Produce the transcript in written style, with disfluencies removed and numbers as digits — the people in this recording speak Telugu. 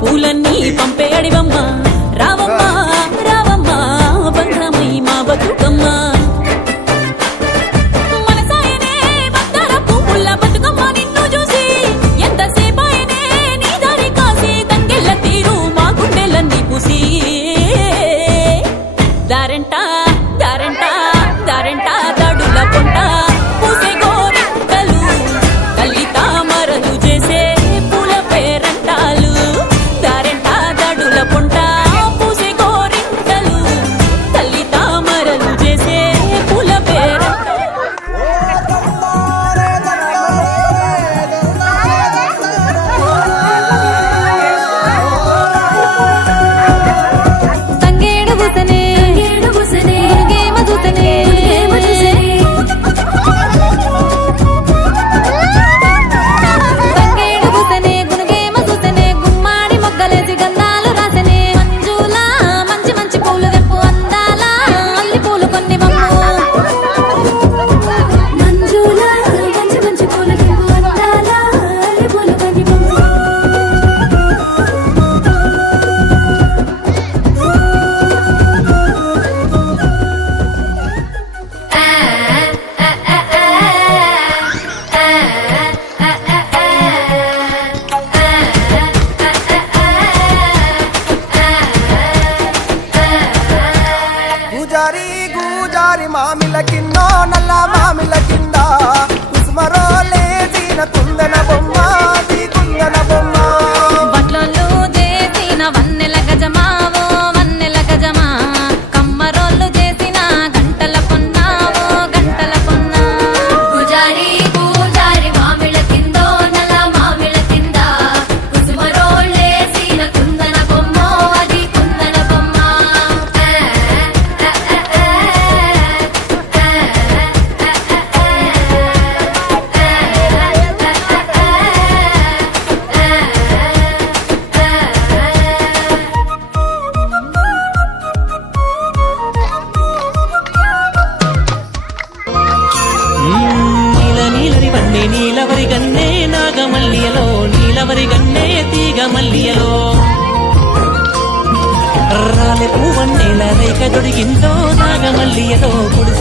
పూలన్నీ పంపే అడివమ్మ రావమ్మ రావమ్మ బంధమై మా బతుకమ్మ మనసాయనే బంగార పువ్వుల బతుకమ్మ నిన్ను చూసి ఎంతసేపాయనే నీ దారి కాసి తంగెళ్ళ తీరు మా గుండెలన్నీ పూసి దారెంట దారెంట దారెంట దడుల పొంట పూసే గోరింటలు తల్లి తామరలు చేసే పూల పేరంటాలు దారెంట దడుల పొంట పూసే గోరింటలు తల్లి తామరలు చేసే పూల తంగేడు బుసనే గేమ దూతనే తంగేడు బుసనే గునుగేమ దూతనే గుమ్మాడి మొగ్గలేసి గంధాలు రాసనే మంజుల మంచి మంచి పూలు వెప్పు అందాల అల్లి పూలు కొన్ని మంజుల మంచి మంచి పూలు వెప్పు అందాల అల్లి పూలు కొన్ని గూజారి గూజారి మామిల కిందో నల్ల మామిల కింద కుసుమరోలే దీన కుందన బొమ్మ దీ కుందన బొమ్మ బట్లలో చేసిన వన్నెల గజమావో వన్నెల గజమా కమ్మరోళ్ళు చేసిన గంటల పొన్నావో గంటల పొన్నా పూజారి పూజారి మామిళ్ళ కిందో నల్ల మామిళ్ళ కింద కుసుమరోళ్ళేసిన కుందన బొమ్మ అది కుందన బొమ్మ నీల నీలరి వన్నే నీలవరి గన్నే నాగమల్లియలో నీలవరి గన్నే తీగ మల్లియలో రాలె పువ్వన్నేల రేఖ దొడిగిందో నాగమల్లియలో కుడి